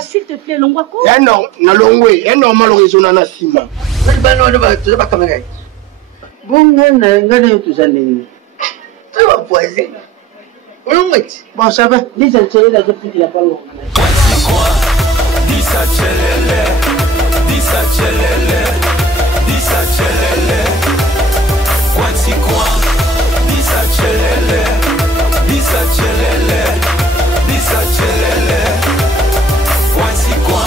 s'il te plaît, l'ongwa quoi? Non, na longwe, normal raison na sima. Bon, non, tout ça. Ça va poiser. Bon, ça va. Dis à Tchelele, la petite, il a pas long. Dis à Tchelele, dis à Tchelele, dis à Tchelele. Wanti quoi? Dis à Tchelele, dis à Tchelele, dis à Tchelele. Wanti quoi?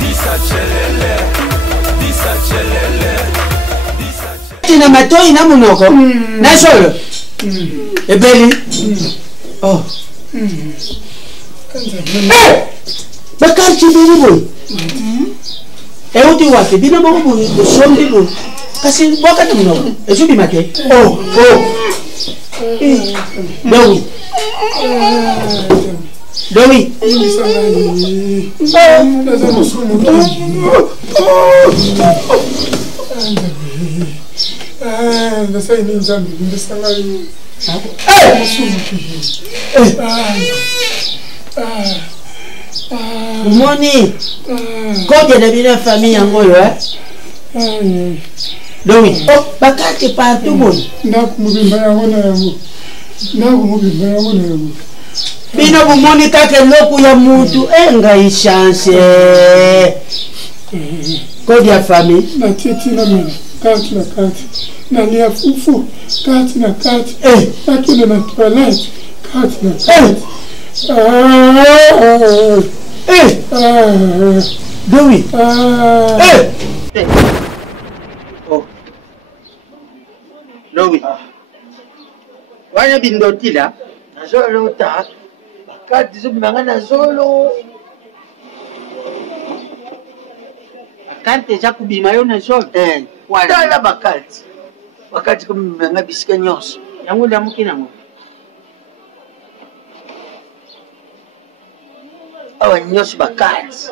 Dis à Tchelele, dis à Tchelele. Tina mato ina munoko. Na solo. Ebeli. Oh. Bakarchi biribo. Euti wake bina bobo sombi bo. Kasi boka tumuno. Esubi make. Oh. Dowi. Moni, quand il y a une famille en Goyo, donc, bakati partout bon. Bino bumoni kake loku ya mutu enga ishanse. Kodi ya famille. Na titi na mimi, kati na kati. Na lia fufu, kati na kati. Kati na toilette, kati na kati. Dowi. Oh. Dowi. Wana bindotila. Nazolo ta. Bakati zo bimangana zolo. Bakati za kubima yo na zolo. Wala bakati. Bakati kumanga bisika nyonso. Yango la mukina ngo. Awa nyonso bakati.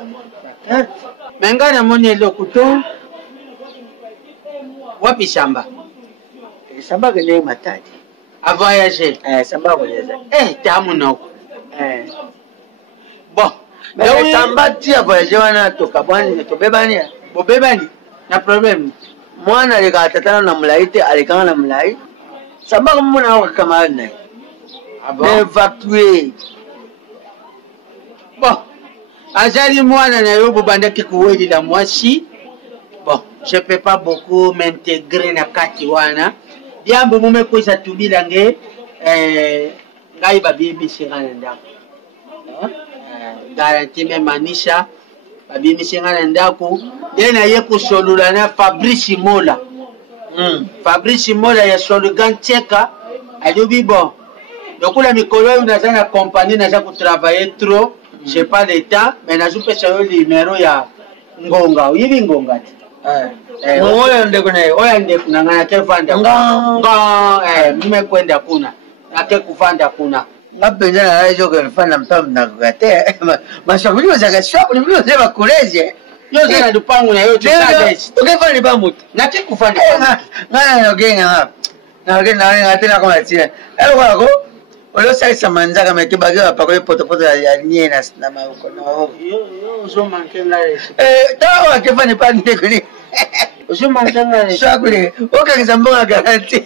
Mengana moni lokuto. Wapi shamba? Shamba gele matadi. A voyager. Shamba voyager. Tamu noko. Bon. Mais shamba ti a voyager wana toka bwani to bebani. Bo bebani. Na problem. Mwana alika tatana na mulaite alikana na mulai. Shamba muna wa kama nae. Evacuer. Bon. Azali mwana na yo bobanda kikuweli la mwasi. Bon, je peux pas beaucoup m'intégrer na kati wana. Diambo mume kwesa tubila nge ngai babibi singana ndako. Garanti me manisha babibi singana ndako. Dena ye kusolula na Fabrice Mola. Fabrice Mola ya slogan cheka alubi bon. Donc la mikolo unaza na compagnie naza ku travailler trop. J'ai pas de temps, mais nazo pesa yo numéro ya Ngonga. Uyibi Ngonga. Oya ndeko naye, oya ndeko ngana kefanda. Mime kwenda kuna. Ake kufanda kuna. Ngapenza na hizo kufanda mtamu na kukate. Mashauri wazaka shwaku ni mimi sema kuleje. Yote na dupangu na yote sasa. Ukefanya bamuti. Nake kufanda. Ngana nogenga hapa. Na ngena ngatena kama tia. Wako Olo sai manza kama kibagio hapa kwa poto ya nyena na mauko na wao. Yo zo mankenga reshi. Dawa kefanya pani kuni. Zo mankenga reshi. Shakule. Okakizambonga garanti.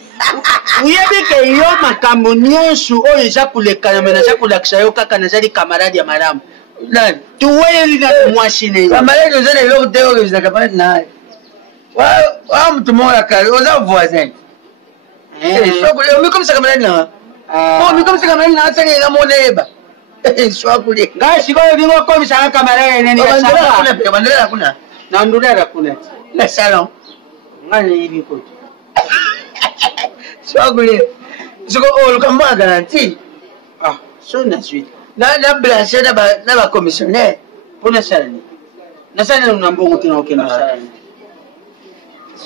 Uyebike yo makambo nyonso oyo za kulekana mena za kulakisa yo kaka nazali camarade ya maramu. Nani? Tuweli na mwashine. Camarade zone lo deo zikapata naye. Wa mtu mmoja kali oza voisin. Shakule umekomsa camarade na mimi kama sika mimi na tsenge na moneba. Shwakule. Ngai siko ndingo komisa kamera nene ya sasa. Kuna pe bandera kuna. Na ndura kuna. Na salon. Ngani hivi kwa. Shwakule. Siko olu kama garanti. So na suite. na blancher na ba commissionnaire pour na salani na salani na mbongo tena okena salani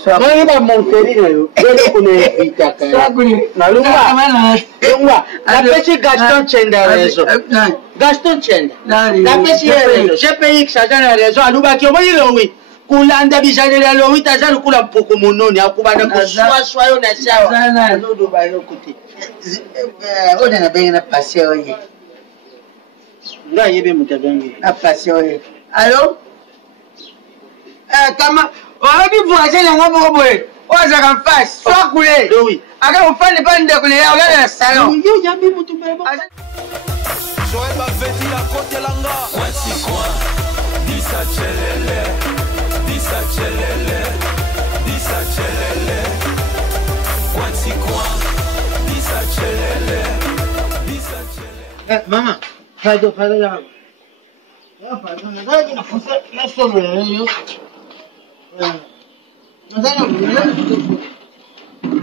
Mwana monteri na yo, ele kune vitaka. Na lunga. Na pesi Gaston Chenda rezo. Gaston Chenda. Na pesi rezo. Je paye xajana rezo aluba ki omoni lowi. Kulanda bijane la lowi tazana kula mpoko mononi akubana kuswa yo na sawa. No do ba yo kuti. Ona na benga na passer oye. Nga yebe mutabengi. Na passer oye. Allo? Kama on dit voisin la ngombo boy. On s'en face. Soit coulé. Oui. Aga on fait les bandes de coulé. On regarde le salon. Yo yambi mutu beba. Joël m'a fait dire la côte langa. Quanti quoi? Disa chelele. Disa chelele. Disa chelele. Quanti quoi? Disa chelele. Disa chelele. Maman. Pardon là. Pardon. La somme yo.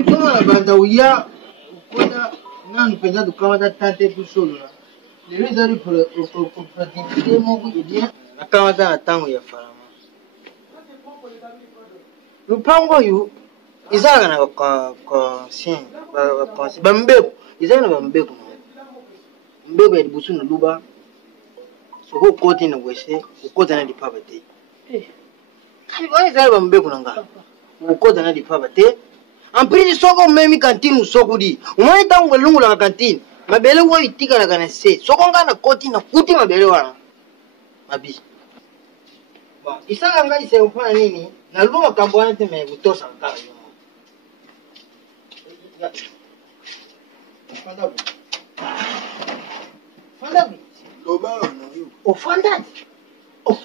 Kama banda uya ukoda nani penda dukamata tante kusolo le rizari pour pratiquer mon goût bien akamata tango ya farama lupango yu izaka na ko sin ba bambeko izaka na bambeko mbeko ya dibusu na luba so ko koti na wese ukota na dipabate Why is that one big one? We call the Nadi Pavate. I'm pretty so go maybe canteen so goody. Why down with Lunga canteen? My belly will take a gonna say. So I'm gonna cut in a putting my belly one. Maybe. But it's not a guy say upon any. Now look at one to me with toss and carry. Oh, find that. Oh.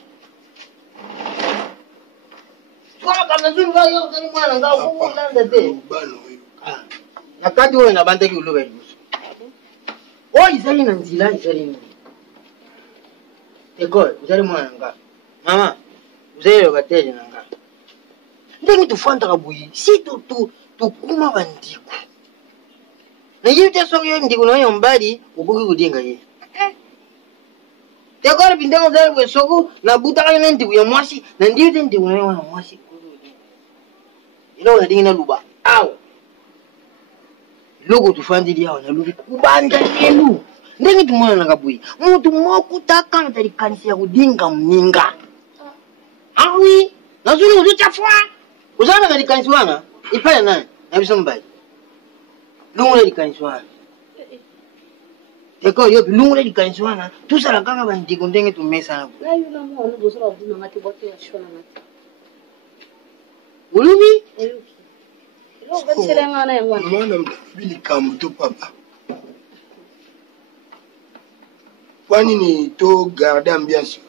Nakati wewe na bande ki ulobe yusu. Oh izali na nzila izali ni. Eko izali mwana nga. Mama uzali lokateli nanga. Ndenge tufanda kabuyi si tu kuma bandiku. Na yite so yo ndiku na yo mbali ukuki kudinga ye. Tekora bindango zali we soko na butaka na ndiku ya mwasi na ndiyo ndiku na yo na mwasi. Ino na dingina luba. Aw. Logo tufandili yawo na lubi kubanda yenu. Ndenge tumona na kabui. Mutu moku taka tari kanisi ya kudinga mninga. Awi. Nazuri uzuchafwa. Uzana kari kanisi wana. Ipaya nani? Nabisa mbai. Lungu na di kanisi wana. Eko yopi lungu na di kanisi wana. Tusala kaka bandiko ndenge tumesa na. Na yuna mwa anu bosora wabuna ngati bote ya shona ngati. Ulubi? Mwana mbili kamutu papa. Kwani ni to garder ambiance.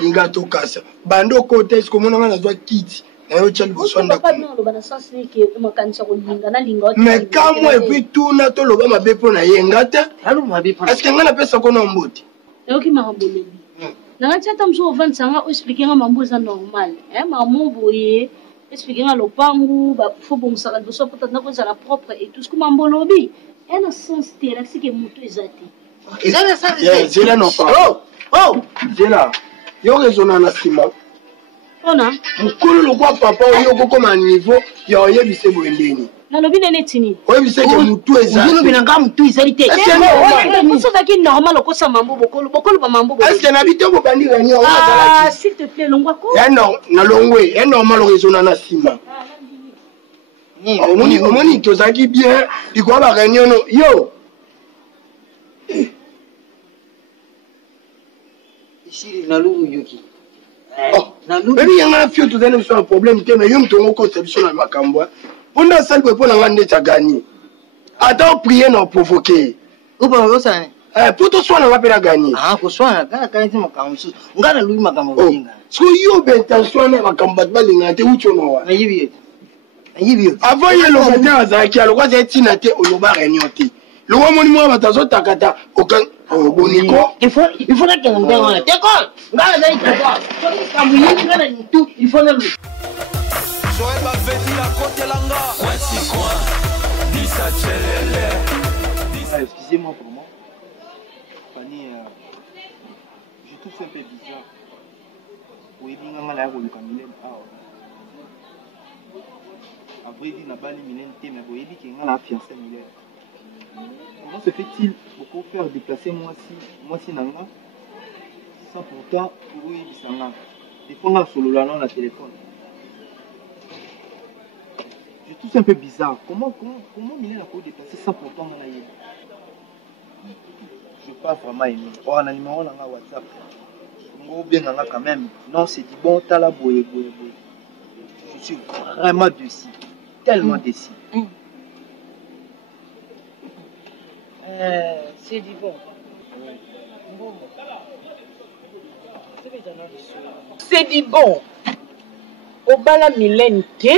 Linga to kasa. Bando kote siko mwana ngana zwa kiti. Na yo chali bosonda. Papa no bana sense ni ke makanisa ko linga na linga. Mais kamwe puis tout na to loba mabepo na yengata. Halu mabepo. Est-ce que ngana pesa ko na mboti? Yoki marambolobi. Na ngati tamso vansanga o expliquer nga mambo za normal. Maman boye expliquer nga lopangu ba faut bon ça de so peut-être na ko za la propre et tout ce que mambo lobi. Un sens terrasse que muto ezati. Ezana ça. Zela non pas. Oh, zela. Yo raisonna na sima. Ona. Mukulu lokwa papa yo ko comme niveau yo yebise boendeni. Na lobi nene tini. Oyebise ke mutu ezati. Yo bina nga mutu ezalité. Est-ce que normal ko sa mambo bokolo ba mambo bokolo. Est-ce que na bito ko bandi gani o ah s'il te plaît longwa ko. Non, na longwe, et normal raisonna na sima. Omoni tozaki bien, iko ba réunion yo. Ici na lugu yuki. Na lugu. Baby yanga fio to dane so problème te mais yum to ngoko conception na makambwa. Onda salbe po na ngande ta gagner. Attends prier non provoquer. Uba rosa. Pour to so na wapela gagner. Ah ko so na kana kana ti makamsu. Ngana lugu makambo binga. So yo bentention na makamba balinga te ucho no wa. Na yibi. Avant il le matin azaki aloko zetina te oloba réunion te. Le moni mo batazo takata aucun boniko. Il faut la que on donne. D'accord. Ngana zai takwa. So kamu yini ngana tout, il faut le. Joël m'a fait dire la côte langa. Quanti quoi? Disa chelele. Excusez-moi pour moi. Fanny trouve ça un peu bizarre. Oui, bien, on a l'air de le camion. Après, il n'a pas les Mylène, mais vous voyez qu'il y a la fiancée Mylène. Comment se fait-il pour faire déplacer moi si nanga sans pourtant oui bisanga des fois on a solo là dans la téléphone. Je trouve ça un peu bizarre. Comment Mylène a pu déplacer sans pourtant mon aïe. Je n'ai pas vraiment aimé. On a un numéro dans la WhatsApp. On bien quand même. Non, c'est du bon t'as la boye. Je suis vraiment déçu. Tellement déçu. C'est du bon. C'est du bon. Au bala Mylène te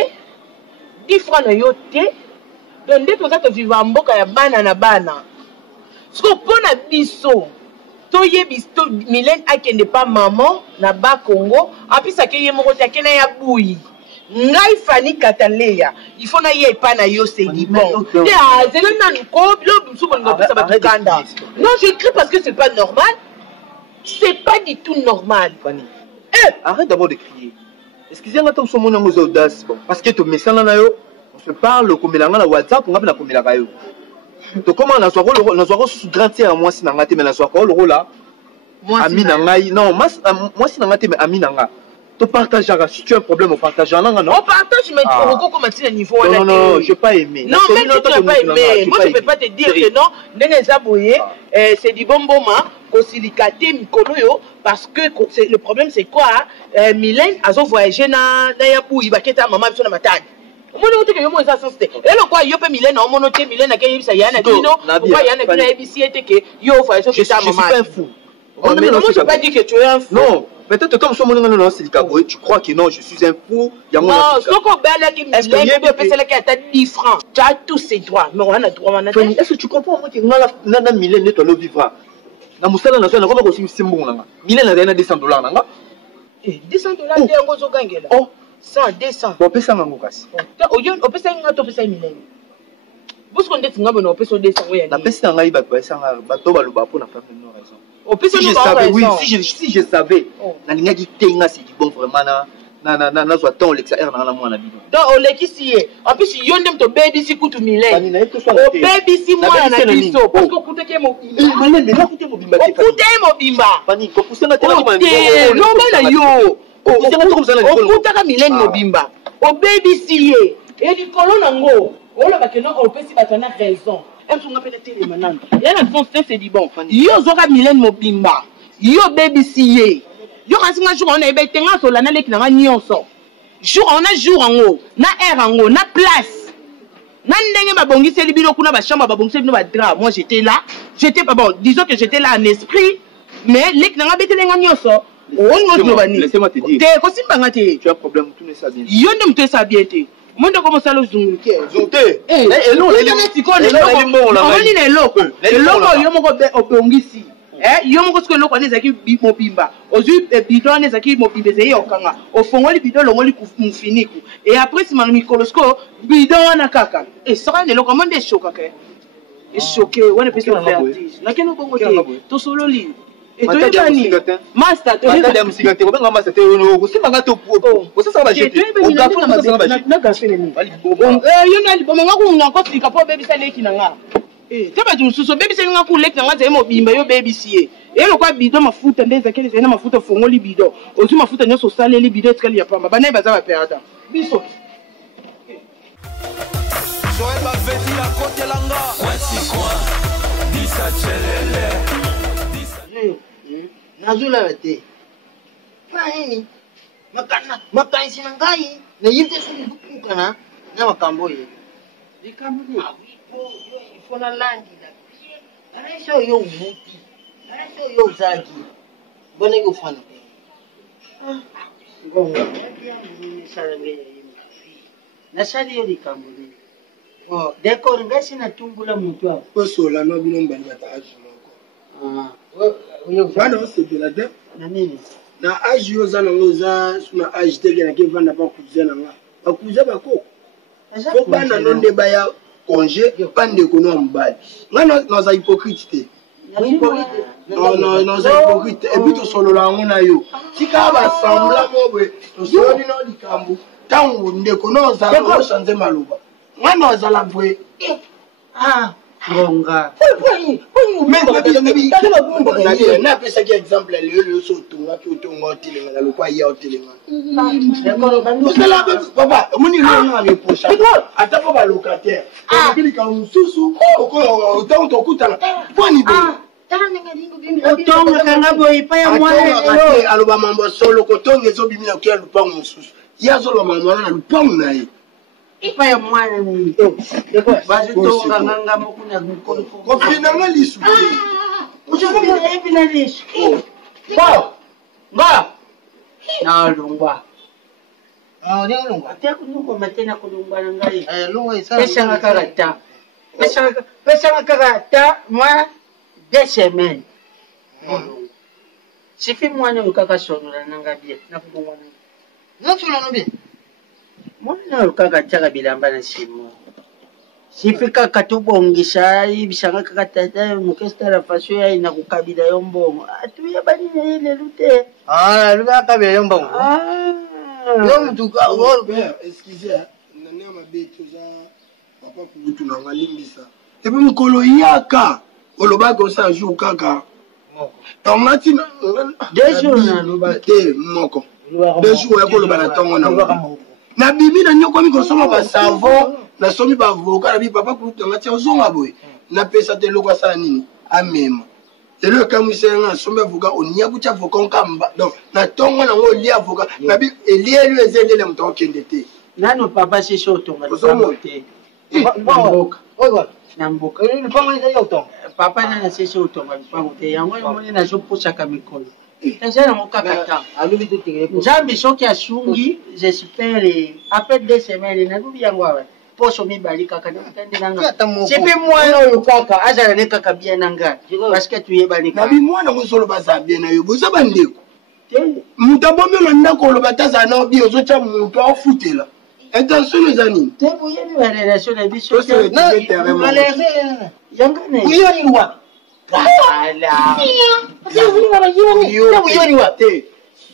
10 francs na yo te. Donc dès que ça te vivre en boka ya bana na bana. Ce qu'on peut na biso. Toye bisto Mylène akende pas maman na ba Congo. Api sa ke ye moko te akena ya buyi. Ngai Fanny Kataleya, il faut na ye pas na yo c'est dit bon. Non, je crie parce que c'est pas normal. C'est pas du tout normal. Fanny, arrête d'abord de crier. Excusez-moi, tant que ce monde a audace. Parce que tu me sens là, on se parle comme la WhatsApp, on a comme la rayo. Donc comment on a soit grand tiers à moi si n'angate mais la soit quoi le rôle là. Ami nangai non moi si n'angate mais ami nanga. Tu partages, si tu as un problème, on partage. Non, on partage, mais tu comme à niveau. Non, je n'ai pas aimé. Non, mais tu n'as pas aimé. Moi, je ne peux pas te dire que non. C'est du bon moment. Parce que le problème, c'est quoi? Mylène a voyagé dans Yabou, il va quitter maman sur la matane. Moi, je suis un ça et le quoi, yo pe Mylène, on monote Mylène a gagné ça yana dino, pourquoi yana dino ABC était que yo voyage sur ta maman. Je suis pas un fou. Moi, je ne peux pas dire que tu es un fou. Non. Peut-être comme son nom c'est tu crois que non, je suis un fou. Non, ce qu'on belle qui Mylène peut payer celle qui a 10 francs. Tu as tous ces droits. Mais on a droit maintenant. Est-ce que tu comprends moi que na Mylène ne doit vivre. Na musala na so na ko aussi simbo nanga. Mylène na $200 nanga. $200 de ngozo gangela. Oh, 100 200. Bon pesa ngango kasi. O pesa ngato pesa Mylène. Parce qu'on dit que nous avons 200 euros. La pesa nanga iba pesa nga bato baloba pour na famille no raison. Si je savais, oui, si je savais, la ligne qui tenga c'est du bon vraiment na soit temps l'exaire na moi na bidon. Donc on leki si en plus si yon dem to baby si kutu Mylène. O baby si moi na biso parce que kuta ke mo bimba. Malène mais là kuta mo bimba. Kuta mo bimba. Pani ko kusanga tena comme non bana yo. O kuta ka Mylène mo bimba. O baby si ye. Et du colon nango. On la ba que non on peut si batana raison. Elle s'en appelle télé maintenant. Et elle a son c'est du bon. Yo zoka Mylène mobimba. Yo baby siye. Yo quand un jour on a été tenga so la na leki na nyonso. Jour on a jour en haut, na air en haut, na place. Na ndenge ba bongisi libilo kuna ba chambre ba bongisi no ba drap. Moi j'étais là. J'étais pas bon, disons que j'étais là en esprit, mais leki na betele nga nyonso. Laissez-moi te dire. Te ko simbanga te. Tu as un problème, tout ne ça bien. Yo ndem te ça bien te. Moi je commence à le zoomer. Zoté. Eh non, les loko. Le loko yo moko obongisi. Yo moko ce que loko nezaki mobimba. Ozu bidon nezaki mobimbe ze yokanga. Ofongoli bidon longoli mufiniku. Et après si man microscope bidon wana kaka. Et sera le loko monde choka ke. Et choqué, wana pesa vertige. Na keno bongo te. To solo li. Et toi Dani. Master to Master dem sigate ko benga master te no ko simanga to ko ça va jeter. O ga fo na ça va jeter. Na gafe ni. Yo na libo manga ko nga ko sika po baby sa leki na nga. Te ba tu so baby sa nga ku leki na nga ze mo bimba yo baby siye. Et le quoi bidon mafuta ndeza kele ze na mafuta fongoli bidon. Ozu mafuta nyoso saleli bidon tkali ya pamba. Bana baza ba perda. Biso. Joël va venir à côté langa. Kwesi kwa. Disa chelele. Nazula te. Nani? Makana sina ngai. Na yite suni bukana na makambo ye. Likambo ni. Yo ifona landi la. Aresho yo muti. Aresho yo zagi. Bone go fana. Ngongo. Sarange na shali yo likambo ni. Oh, dekor ngasi na tumbula mutu hapo. Kosola no bilomba ni bataji moko. Bana osepela te na nini na age yo za nango za suna age te na ke vanda ba kuza nanga bakuza bako ko bana no nde baya congé pande ko no mbali ngana no za hypocrite te Non, c'est hypocrite. Et puis, tu solo la on a yo. Si tu as semblable, tu solo dans le cambo. Tant on ne connaît pas, changer malouba. Moi, non, ça la vraie. Ah, Gonga. Mais n'a pas ça qui exemple le sauto qui au tongo téléma le quoi hier au téléma. C'est là papa, mon il a les prochain. Attends pas locataire. Il quand on sous autant ton coup là. Point ni Otonga kanga boy pa ya mwana. Aloba mambo solo kotonga zo bimi na kia lupa mususu. Ya solo mambo na lupa na ye. Ipa ya mwana ni. Bazi tonga nganga mokuna ngikolo. Ko finanga lisu. Uchoka epi na lisu. Ba. Na lungwa. Ah, dia lungwa. Ate kunungo matena kulungwa ngai. Lungwa isa. Pesa ngakarata. Pesa ngakarata mwa 2 semaines. Sifi mwana ukaka sonora nanga bia na kumwana. Ngatula no bia. Mwana ukaka chaka bilamba na simu. Sifi kaka tubongisa ibisanga kaka tata mukesta la fasho ya ina kukabila yombongo. Atuya bani na ile lute. Ah, luka kabila yombongo. Yo mtuka wol père, excusez. Nani mabeto za papa kutu na ngalimbisa. Et puis mukolo yaka. Oloba ko sa jour kaka. Tomati 2 jours na loba te moko. 2 jours ya ko loba na tongo na. Na bibi na nyoko mi ko soma ba savon, na somi ba avocat na bi papa ku tomati ozonga boy. Na pesa te lokwa sa nini? Amema. Et le kamusenga sombe avocat onia kucha avocat kamba. Donc na tongo na ngo li avocat. Na bi elie lui ezele le mtongo kendete. Nano papa si shotonga te. Mboka. Oiwa. Na mboka. Ni pango ni ya utonga. Papa na sisi utonga mpango te yango moni na zopusa kamikolo. Tazana mokakata. Alubi tu tigre. Nzambi soki asungi, j'espère après 2 semaines na lubi yango awa. Poso mibali kaka na tende nanga. Sipi mwana oyo kaka azala ne kaka bien nanga. Parce que tu yebani kaka. Na bi mwana musolo basa bien na yo. Boza bandeko. Mutabombe lo ndako lo bataza na obi ozocha mutu afutela. Attention les amis. Te boyebi ba relation na biso. Na malese. Yangane. Uyo ni wa. Ala. Uyo ni wa. Te.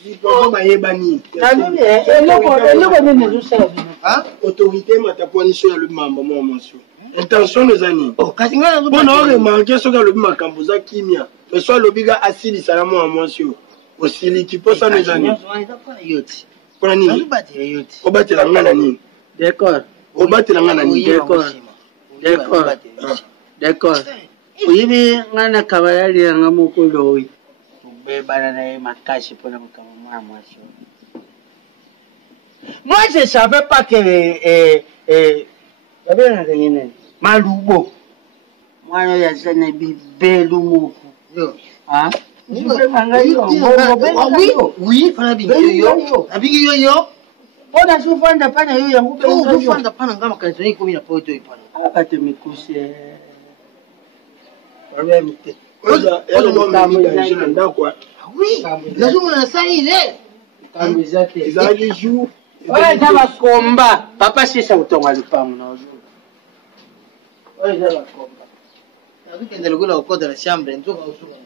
Ipo ba yebani. Na nini eloko nini zusala bino? Hein? Autorité mataponi sur le mambo mo monsieur. Attention les amis. Oh, kazinga na bon on remarquer ce que le makambo za kimia. Le soit le biga asili salamo à monsieur. Osili qui peut ça les amis. Pour nini? Obatela ngana nini? D'accord. Obatela ngana nini? D'accord. Uyibi ngana kabayali nga mukolo oyi. Bebana na makashi pona mukama mwasho. Moi je savais pas que Malubo. Mwana ya sana bibelu muku. Yo. Ah? Oui, fana bingi yo. Abingi yo. Ona sufanda pana yo yangu pe. Oh, sufanda pana ngama kanzo ni 10 na poto ipana. Akate mikuse. Problème te. Oza, elo mama ndio ndakwa. Oui. Lazima na saa ile. Kamizate. Izali jour. Oya zaba komba. Papa sisa utonga lupango na ozo. Oya zaba komba. Nakukendele kula ukoda la chambre nzoka usuka.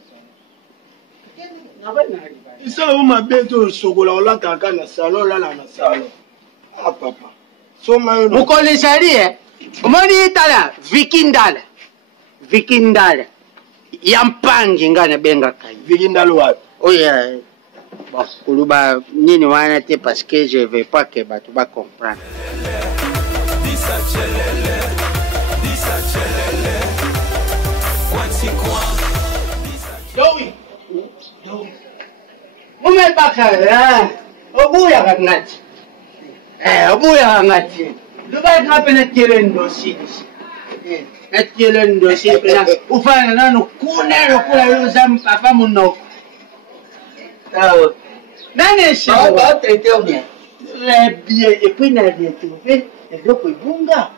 Isa uma beto sokola olata kana salon la na salon. Ah papa. So mayo. Mukole sari Omoni itala Vikindala. Yampangi ngana benga kai. Vikindala wapi? Oh yeah. Bon, kuluba nini wana te parce que je veux pas que batu ba comprendre. Dowi. Mume bakara. Obuya ngati. Obuya ngati. Luba ngapena kirendo sisi. Natilendo sipena ufana nano kunelo kula yoza mpapa munoko. Tawo. Nane shi ba traité bien. Très bien et puis na bien trouvé et donc bunga.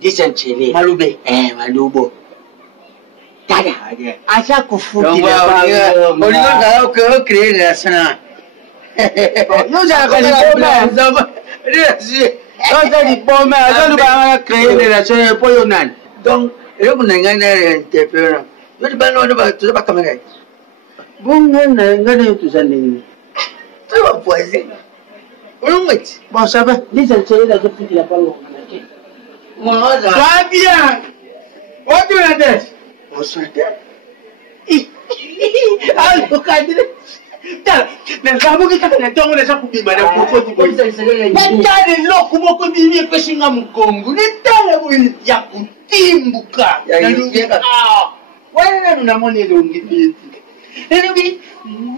Disanchele. Malube. Malubo. Tada. Acha kufuti la. Olinoga ko créer la sana. Nous avons donc, Et vous n'avez pas interpellé. Je dis, tu n'as pas caméra. Bon, tout ça. Tu vas poiser. Bon, ça va. Les Algériens, la depuis qu'il a pas longtemps. Très bien. Où tu es là? On se fait. Alors, mais vraiment, que ça fait longtemps que les gens coupent mal. Pourquoi tu peux? Mais t'as des lots qui vont continuer à faire un Congo. Les temps où il y a un timbuka. Ah, ouais, nous avons les longues. Et oui,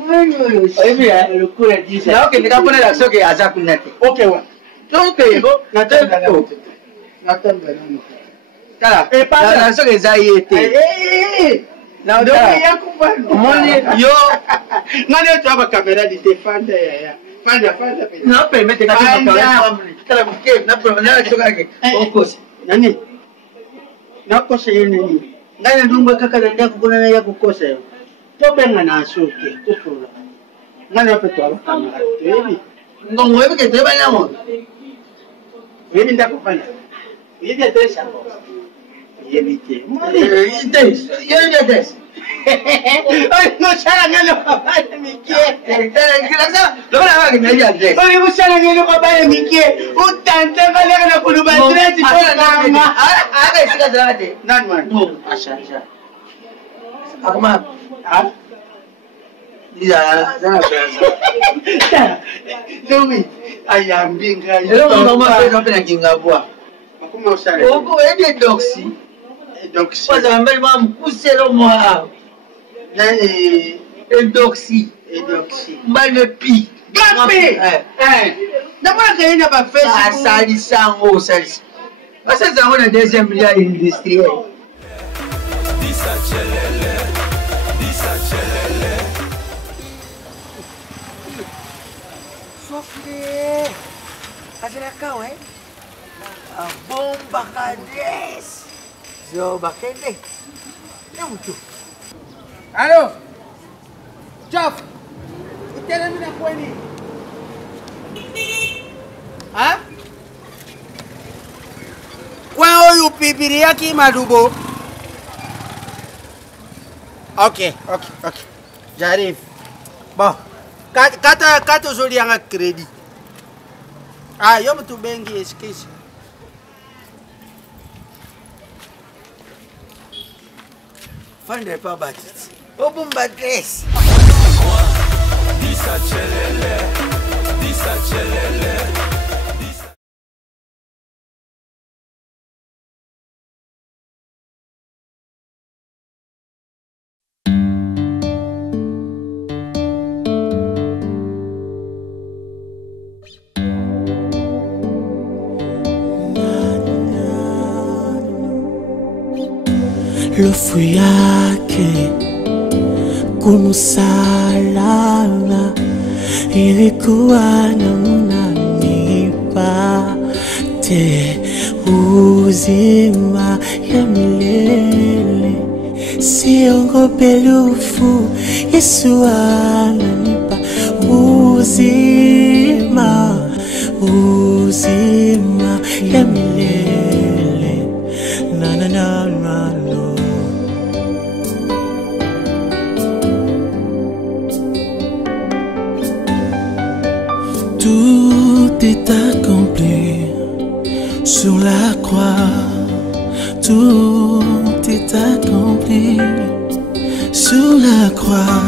le coup est dit. Là, ok, tu as pris l'action que Azak n'a pas. Ok, ouais. Donc, Nathan, et pas l'action que Zaï était. Non, donc il y a coupé. Yo, non, tu as ma caméra de défendre. non, permettez que tu me parles. Nani? Nakosa nini? Ngana ndumba kaka nenda kukona ya kukosa. Tobenga na asuke, tusula. Ngana peto abakamera. Ebi. Ngongo ebe ke treba nyamo. Ebi ndakufanya. Ebi atesa. Ebi te. Ites, yo ites. No sala ngelo kabale mikie. Lo na que me diga ites. Oye, busala ngelo kabale mikie. Utante kale na kuluba dress kama. Aga isika drate. Nani man? No, asha. Akuma. Ah. Dia, sana sana. Lumi, ayambinga. Elo mama pesa pena kingabwa. Akuma usale. Oko ende doxi. Doxi. Kwanza mbele mama kuselo mwa. Nani? Edoxi. Mbale pi. Gapi. Namona kaina ba Facebook. Salisa. Asa zango na deuxième milliard industriel. Disa chelele. Sofre. Asala kau bomba kades. Zo bakende. Namutu. Allô? Joff. Utelemi na kweli. Ha? Kwa huyu pipiri yake madubo. Ok. J'arrive. Bon. Kata uzuri yanga credit. Ah, yo mtu bengi excuse. Fande pa batit. Obumba tres. Disa chelele. Lufu yake kumusalaba ilikuwa namna nipate uzima ya milele. Siogope lufu, Yesu ananipa uzima ya milele. Na. Tout est accompli sur la croix. Tout est accompli sur la croix,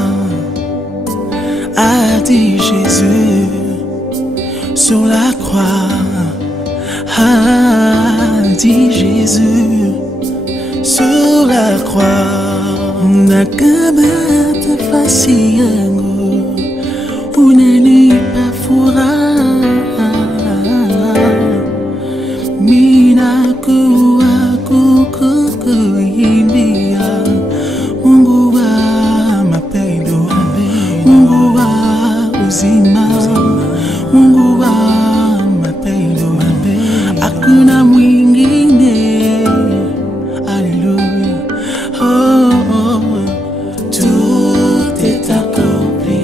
a dit Jésus. Sur la croix, a dit Jésus. Sur la croix, nakamata fasi yangu unanipa furaha, mina kuwa kukuimbia. Mungu wa mapendo, Mungu wa uzima, Mungu wa mapendo, hakuna mwingine. Alléluia. Oh, tout est accompli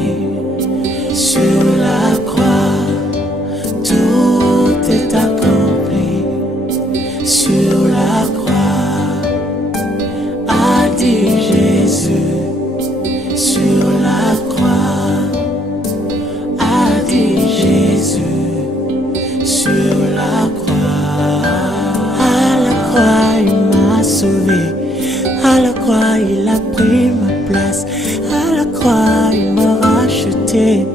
croix il m'a racheté,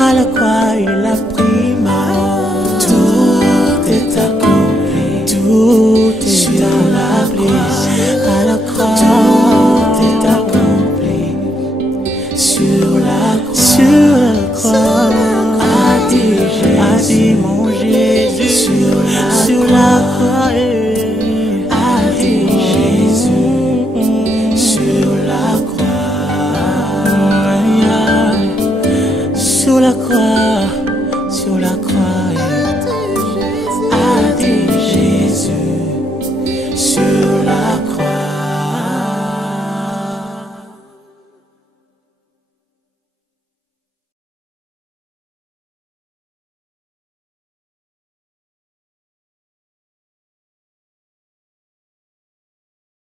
à la croix il a pris ma mort. Tout est accompli, tout est sur la croix, à la croix. Tout est accompli sur la croix, a dit mon Jésus, sur la